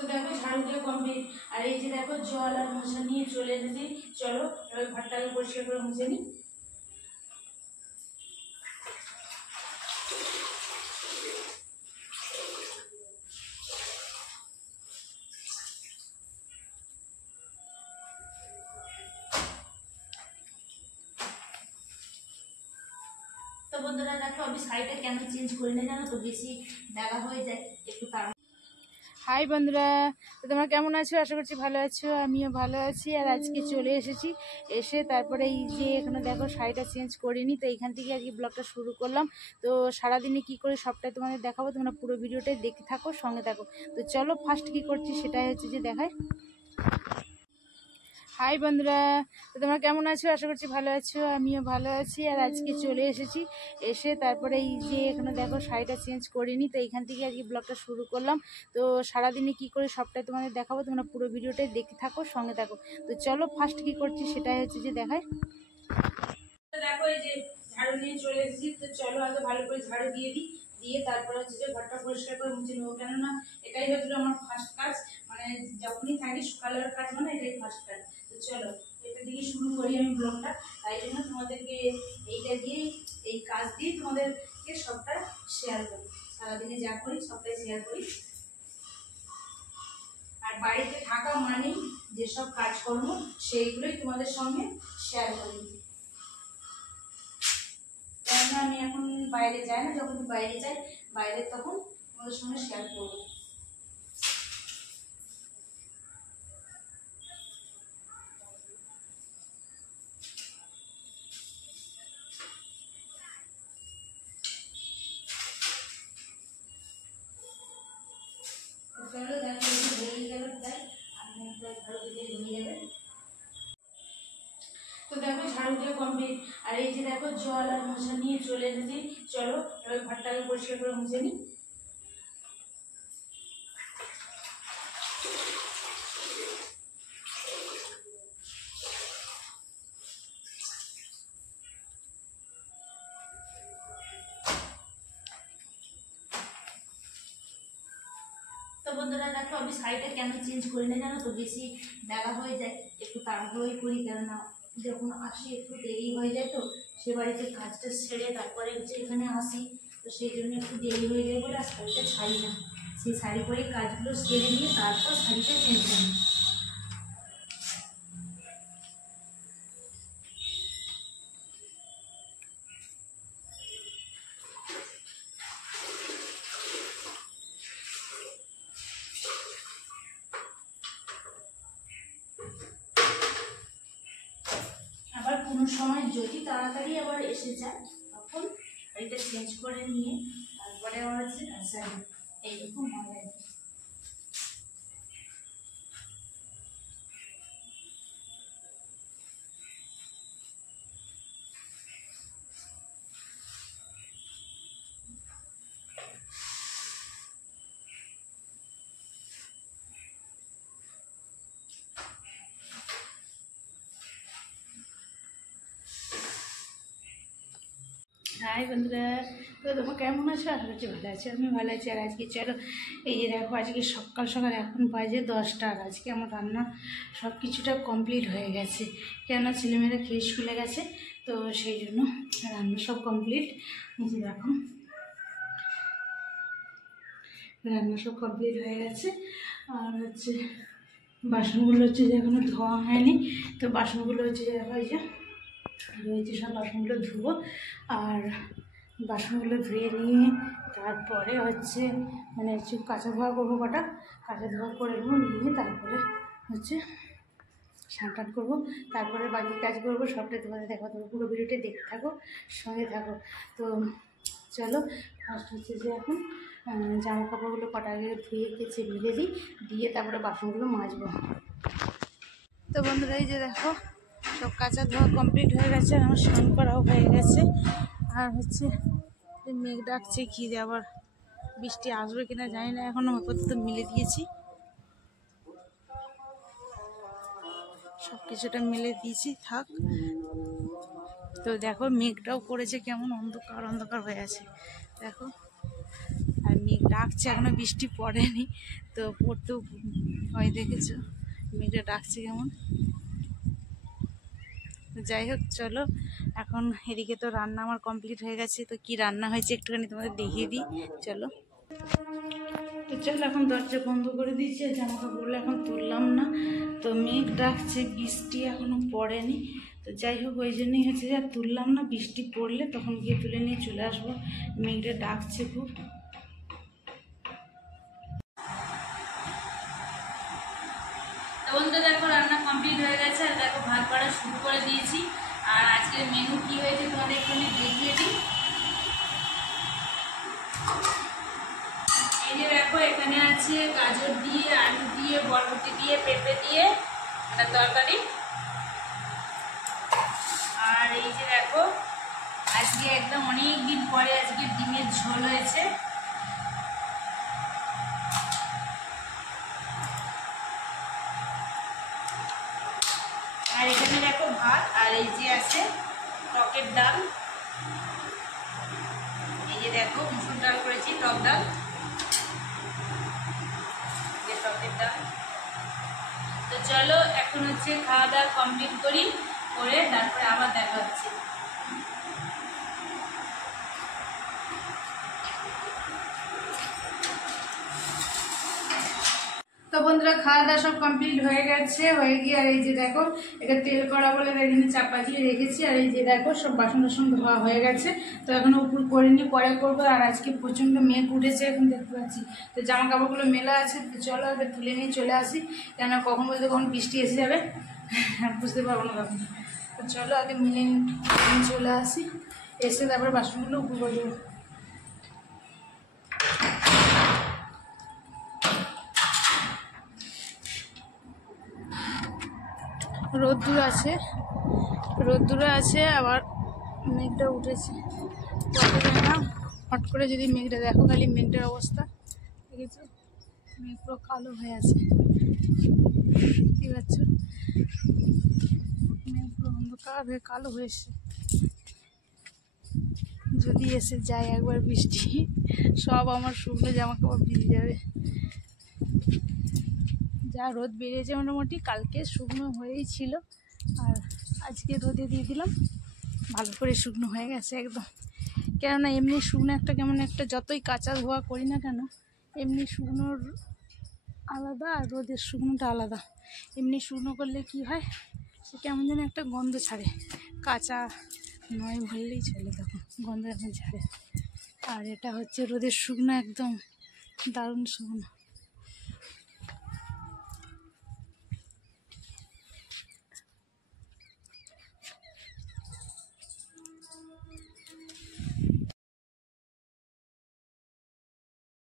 তো দেখো ঝাড়ু দিয়ে কমপ্লিট। আর এই যে দেখো জল আর মোছা নিয়ে চলে এসেছি। চলো এবার ঘরটাকে পরিষ্কার করে মুছে নিই। তো বন্ধুরা দেখো আমি শাড়িটা কেন চেঞ্জ করি না জানো তো, বেশি বেলা হয়ে যায় একটু কারণ। হাই বন্ধুরা, তো তোমরা কেমন আছো? আশা করছি ভালো আছো, আমিও ভালো আছি। আর আজকে চলে এসেছি, এসে তারপরে এই যে এখানে দেখো শাড়িটা চেঞ্জ করিনি, তো এইখান থেকে আজকে ব্লগটা শুরু করলাম। তো সারাদিনে কি করে সবটাই তোমাদের দেখাবো, তোমরা পুরো ভিডিওটাই দেখতে থাকো, সঙ্গে থাকো। তো চলো ফার্স্ট কি করছি সেটাই হচ্ছে যে দেখায়। হাই বন্ধুরা, তো তোমরা কেমন আছো? আশা করছি ভালো আছো, আমিও ভালো আছি। আর আজকে চলে এসেছি, এসে তারপরে এই যে এখানে দেখো শাড়িটা চেঞ্জ করিনি, তো এইখান থেকে আজকে ব্লগটা শুরু করলাম। তো সারাদিনে কি করে সবটাই তোমাদের দেখাবো, তোমরা পুরো ভিডিওটাই দেখতে থাকো, সঙ্গে থাকো। তো চলো ফার্স্ট কি করছি সেটাই হচ্ছে যে দেখায়। দেখো এই যে ঝাড়ু নিয়ে চলে এসেছি, তো চলো আগে ভালো করে ঝাড়ু দিয়ে দিই, দিয়ে তারপরে হচ্ছে যে ঘরটা পরিষ্কার করে মুছে নেবো। কেননা এটাই হচ্ছিল আমার ফার্স্ট কাজ, মানে যখনই থাকি সকালের কাজ মানে এটাই ফার্স্ট কাজ। তো চলো এটা দিয়ে শুরু করি আমি ব্লগটা। তাই জন্য তোমাদেরকে এইটা দিয়ে, এই কাজ দিয়ে তোমাদেরকে সবটা শেয়ার করি, সারাদিনে যা করি সবটাই শেয়ার করি। আর বাড়িতে থাকা মানেই যেসব কাজকর্ম সেইগুলোই তোমাদের সঙ্গে শেয়ার করি। কেননা আমি এখন বাইরে যাই না, যখন বাইরে যাই বাইরে তখন তোমাদের সঙ্গে শেয়ার করবো। চলো দেখো হয়ে গেল তাই আপনি একটা ঝাড়ু দিয়ে ধুয়ে যাবেন। তো দেখো ঝাড়ু দিয়ে কমপ্লিট। আর এই যে দেখো জল আর মোছা নিয়ে চলে এসেছি। চলো এবার ঘরটাকে পরিষ্কার করে মুছে নিই। তো বন্ধুরা দেখো আমি শাড়িটা কেন চেঞ্জ করি না জানো তো, বেশি বেলা হয়ে যায় একটু তাড়াহুড়োই করি। কেননা যখন আসি একটু দেরি হয়ে যায়, তো সে বাড়িতে কাজটা সেরে তারপরে হচ্ছে এখানে আসি, তো সেই জন্য একটু দেরি হয়ে যায় বলে আর শাড়িটা ছাড়ি না। সেই শাড়ি পরে কাজগুলো সেরে নিয়ে তারপর শাড়িটা চেঞ্জ করি। আবার কোনো সময় যদি তাড়াতাড়ি আবার এসে যায় তখন শাড়িটা চেঞ্জ করে নিয়ে তারপরে আবার হচ্ছে শাড়ি এইরকম হয় আর কি। হাই বন্ধুরা, তো তোমরা কেমন আছো? আশা করছি ভালো আছো, আমি ভালো আছি। আর আজকে চলো এই যে দেখো আজকে সকাল সকাল এখন বাজে 10টা। আর আজকে আমার রান্না সব কিছুটা কমপ্লিট হয়ে গেছে, কেননা ছেলেমেয়েরা খেয়ে স্কুলে গেছে, তো সেই জন্য রান্না সব কমপ্লিট। এই যে দেখো রান্না সব কমপ্লিট হয়ে গেছে। আর হচ্ছে বাসনগুলো হচ্ছে যে এখনো ধোয়া হয়নি, তো বাসনগুলো হচ্ছে যে দেখো এই যে রয়েছে, সব বাসনগুলো ধুবো। আর বাসনগুলো ধুয়ে নিয়ে তারপরে হচ্ছে মানে হচ্ছে কাঁচা ধোয়া করবো, কটা কাঁচা ধোয়া করে নেবো, নিয়ে তারপরে হচ্ছে স্নান টান করবো, তারপরে বাকি কাজ করবো। সবটাই তোমাদের দেখাবো, তোমরা পুরো ভিডিওটা দেখতে থাকো, সঙ্গে থাকো। তো চলো ফার্স্ট হচ্ছে যে এখন জামা কাপড়গুলো কটা আগে ধুয়ে কেচে মিলে দিই, দিয়ে তারপরে বাসনগুলো মাজবো। তো বন্ধুরা এই যে দেখো সব কাঁচা ধোয়া কমপ্লিট হয়ে গেছে, আর আমার স্নান করাও হয়ে গেছে। আর হচ্ছে মেঘ ডাকছে, কি যে আবার বৃষ্টি আসবে কিনা জানি না, এখনো আপাতত মিলে দিয়েছি, সব কিছুটা মিলে দিয়েছি থাক। তো দেখো মেঘটাও করেছে, কেমন অন্ধকার অন্ধকার হয়ে আছে দেখো। আর মেঘ ডাকছে, এখনো বৃষ্টি পড়েনি, তো পড়তেও ভয়, দেখেছো মেঘটা ডাকছে কেমন। যাই হোক চলো, এখন এদিকে তো রান্না আমার কমপ্লিট হয়ে গেছে। তো কি রান্না হয়েছে একটুখানি তোমাদের দেখিয়ে দিই, চলো। তো চলো, এখন দরজা বন্ধ করে দিয়েছি, জামা কাপড়গুলো এখন তুললাম না। তো মেঘ ডাকছে, বৃষ্টি এখনো পড়েনি। তো যাই হোক, ওই জন্যই হচ্ছে যে আর তুললাম না, বৃষ্টি পড়লে তখন গিয়ে তুলে নিয়ে চলে আসবো। মেঘটা ডাকছে খুব। বন্ধুরা দেখো রান্না কমপ্লিট হয়ে গেছে, আর দেখো ভাত বাড়া শুরু করে দিয়েছি। আর আজকের মেনু কি হয়েছে তোমাদের এখানে দেখিয়ে দিই। এই যে দেখো, এখানে আছে গাজর দিয়ে, আলু দিয়ে, বরবটি দিয়ে, পেঁপে দিয়ে একটা তরকারি। আর এই যে দেখো, আজকে একদম অনেক দিন পরে আজকে ডিমের ঝোল হয়েছে। আর এখানে দেখো ভাত, আর এই যে আছে টকের ডাল। এই যে দেখো মুসুর ডাল করেছি, টক ডাল, টকের ডাল। তো চলো এখন হচ্ছে খাওয়া দাওয়া কমপ্লিট করি, করে তারপরে আবার দেখা হচ্ছে। তো বন্ধুরা খাওয়া দাওয়া সব কমপ্লিট হয়ে গেছে, হয়ে গিয়ে আর এই যে দেখো এটা তেল করা বলে এখানে চাপা দিয়ে রেখেছি। আর এই যে দেখো সব বাসন টাসন ধোয়া হয়ে গেছে, তো এখনো উপর করিনি, পরে করবো। আর আজকে প্রচণ্ড মেঘ উঠেছে, এখন দেখতে পাচ্ছি। তো জামা কাপড়গুলো মেলা আছে, তো চলো এবার তুলে নিয়ে চলে আসি, কেন কখন বলতে কখন বৃষ্টি এসে যাবে বুঝতে পারবো না কখন। তো চলো আগে মিলে নিয়ে চলে আসি, এসে তারপর বাসনগুলো উপর করে দেবো। রোদ্দুর আছে, রোদ্দুরে আছে, আবার মেঘটা উঠেছে। না হট করে যদি মেঘটা দেখো, খালি মেঘটার অবস্থা দেখেছো, মেঘ পুরো কালো হয়ে আছে, দেখতে পাচ্ছ মেঘ পুরো অন্ধকার হয়ে কালো হয়েছে। যদি এসে যায় একবার বৃষ্টি, সব আমার শুকনো জামা কাপড় ভিজে যাবে। যা রোদ বেরিয়েছে মোটামুটি, কালকে শুকনো হয়েই ছিল, আর আজকে রোদে দিয়ে দিলাম, ভালো করে শুকনো হয়ে গেছে একদম। কেননা এমনি শুকনো একটা কেমন একটা, যতই কাঁচা ধোয়া করি না কেন, এমনি শুকনোর আলাদা আর রোদের শুকনোটা আলাদা। এমনি শুকনো করলে কি হয়, সে কেমন যেন একটা গন্ধ ছাড়ে, কাঁচা নয় বললেই চলে, তখন গন্ধ এখন ছাড়ে। আর এটা হচ্ছে রোদের শুকনো, একদম দারুণ শুকনো।